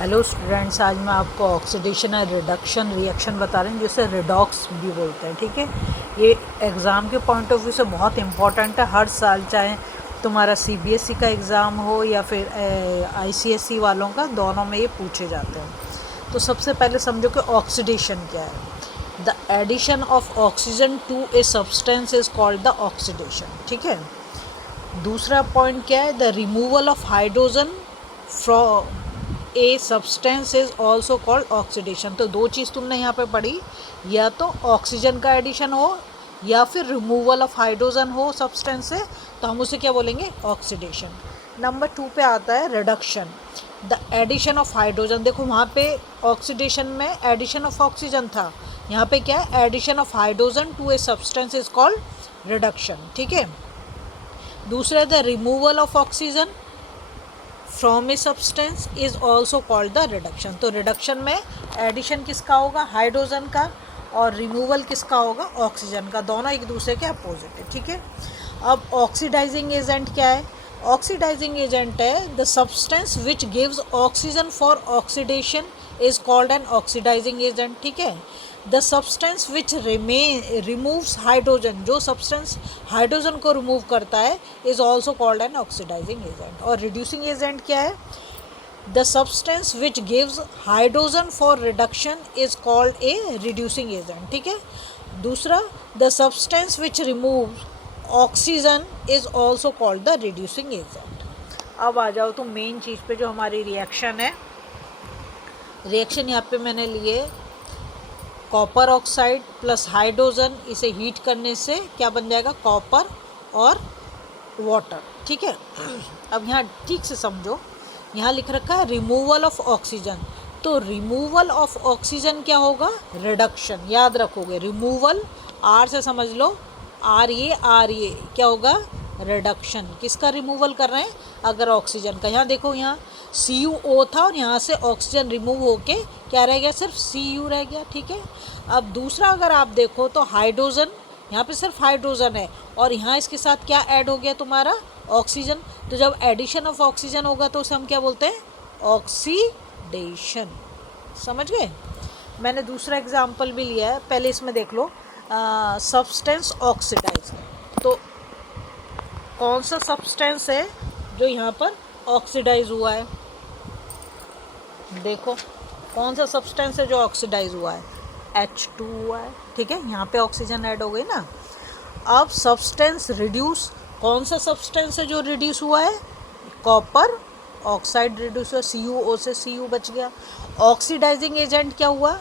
Hello students, आज मैं आपको ऑक्सीडेशन और रिडक्शन रिएक्शन बता रही हूँ जिसे रिडॉक्स भी बोलते हैं। ठीक है, ये एग्ज़ाम के पॉइंट ऑफ व्यू से बहुत इंपॉर्टेंट है। हर साल चाहे तुम्हारा सीबीएसई का एग्ज़ाम हो या फिर आईसीएसई वालों का, दोनों में ये पूछे जाते हैं। तो सबसे पहले समझो कि ऑक्सीडेशन क्या है। The addition of oxygen to a substance is called the oxidation. ठीक है, दूसरा पॉइंट क्या है, the removal of hydrogen from a substance is also called oxidation. तो दो चीज़ तुमने यहाँ पे पढ़ी, या तो ऑक्सीजन का एडिशन हो या फिर रिमूवल ऑफ हाइड्रोजन हो सब्सटेंस से, तो हम उसे क्या बोलेंगे, ऑक्सीडेशन। नंबर 2 पे आता है reduction, the addition of hydrogen. देखो वहाँ पे ऑक्सीडेशन में एडिशन ऑफ ऑक्सीजन था, यहाँ पे क्या है, addition of hydrogen to a substance is called reduction. ठीक है, दूसरा the removal of oxygen from a substance is also called the reduction. तो रिडक्शन में एडिशन किसका होगा, हाइड्रोजन का, और रिमूवल किसका होगा, ऑक्सीजन का। दोनों एक दूसरे के अपोजिट है। ठीक है, अब ऑक्सीडाइजिंग एजेंट क्या है, ऑक्सीडाइजिंग एजेंट है the substance which gives oxygen for oxidation is called an oxidising agent. ठीक है, the substance which removes hydrogen, जो सब्सटेंस हाइड्रोजन को रिमूव करता है, is also called an oxidising agent. और रिड्यूसिंग एजेंट क्या है, the substance which gives hydrogen for reduction is called a reducing agent. ठीक है, दूसरा the substance which removes oxygen is also called the reducing agent. अब आ जाओ तो main चीज़ पे, जो हमारी रिएक्शन है। रिएक्शन यहाँ पे मैंने लिए कॉपर ऑक्साइड प्लस हाइड्रोजन, इसे हीट करने से क्या बन जाएगा, कॉपर और वाटर। ठीक है, अब यहाँ ठीक से समझो, यहाँ लिख रखा है रिमूवल ऑफ ऑक्सीजन। तो रिमूवल ऑफ ऑक्सीजन क्या होगा, रिडक्शन। याद रखोगे, रिमूवल आर से समझ लो, आर ये क्या होगा, रिडक्शन। किसका रिमूवल कर रहे हैं, अगर ऑक्सीजन का। यहाँ देखो, यहाँ CuO था और यहाँ से ऑक्सीजन रिमूव होके क्या रह गया, सिर्फ Cu रह गया। ठीक है, अब दूसरा अगर आप देखो तो हाइड्रोजन, यहाँ पे सिर्फ हाइड्रोजन है और यहाँ इसके साथ क्या ऐड हो गया, तुम्हारा ऑक्सीजन। तो जब एडिशन ऑफ ऑक्सीजन होगा तो उसे हम क्या बोलते हैं, ऑक्सीडेशन। समझ गए। मैंने दूसरा एग्जाम्पल भी लिया है, पहले इसमें देख लो, सब्सटेंस ऑक्सीडाइज। तो कौन सा सब्सटेंस है जो यहाँ पर ऑक्सीडाइज हुआ है, देखो कौन सा सब्सटेंस है जो ऑक्सीडाइज हुआ है, H2 हुआ है। ठीक है, यहाँ पे ऑक्सीजन ऐड हो गई ना। अब सब्सटेंस रिड्यूस, कौन सा सब्सटेंस है जो रिड्यूस हुआ है, कॉपर ऑक्साइड रिड्यूस हुआ, CuO से Cu बच गया। ऑक्सीडाइजिंग एजेंट क्या हुआ,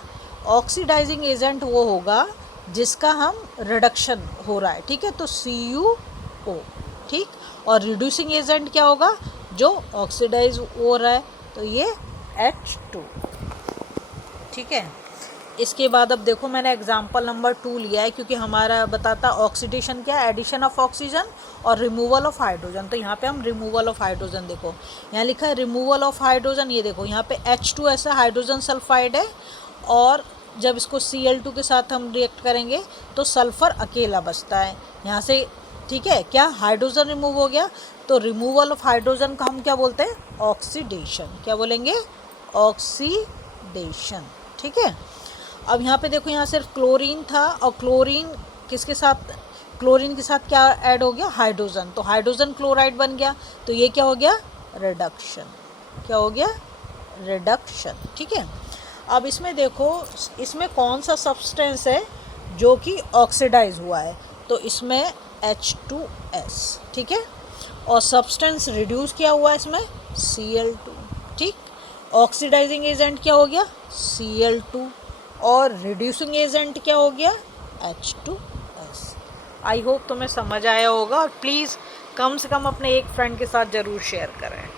ऑक्सीडाइजिंग एजेंट वो होगा जिसका हम रिडक्शन हो रहा है। ठीक है, तो CuO। ठीक, और रिड्यूसिंग एजेंट क्या होगा, जो ऑक्सीडाइज हो रहा है, तो ये H2। ठीक है, इसके बाद अब देखो, मैंने एग्जाम्पल नंबर 2 लिया है क्योंकि हमारा बताता ऑक्सीडेशन क्या है, एडिशन ऑफ ऑक्सीजन और रिमूवल ऑफ हाइड्रोजन। तो यहाँ पे हम रिमूवल ऑफ हाइड्रोजन, देखो यहाँ लिखा है रिमूवल ऑफ हाइड्रोजन। ये देखो यहाँ पे H2 ऐसा हाइड्रोजन सल्फाइड है, और जब इसको Cl2 के साथ हम रिएक्ट करेंगे तो सल्फ़र अकेला बचता है यहाँ से। ठीक है, क्या हाइड्रोजन रिमूव हो गया, तो रिमूवल ऑफ हाइड्रोजन का हम क्या बोलते हैं, ऑक्सीडेशन। क्या बोलेंगे, ऑक्सीडेशन। ठीक है, अब यहाँ पे देखो, यहाँ सिर्फ क्लोरीन था और क्लोरीन किसके साथ, क्लोरीन के साथ क्या ऐड हो गया, हाइड्रोजन। तो हाइड्रोजन क्लोराइड बन गया, तो ये क्या हो गया, रिडक्शन। क्या हो गया, रिडक्शन। ठीक है, अब इसमें देखो, इसमें कौन सा सब्सटेंस है जो कि ऑक्सीडाइज हुआ है, तो इसमें H2S। ठीक है, और सब्सटेंस रिड्यूस किया हुआ है इसमें Cl2। ठीक, ऑक्सीडाइजिंग एजेंट क्या हो गया, Cl2, और रिड्यूसिंग एजेंट क्या हो गया, H2S। आई होप तुम्हें समझ आया होगा, और प्लीज़ कम से कम अपने एक फ्रेंड के साथ ज़रूर शेयर करें।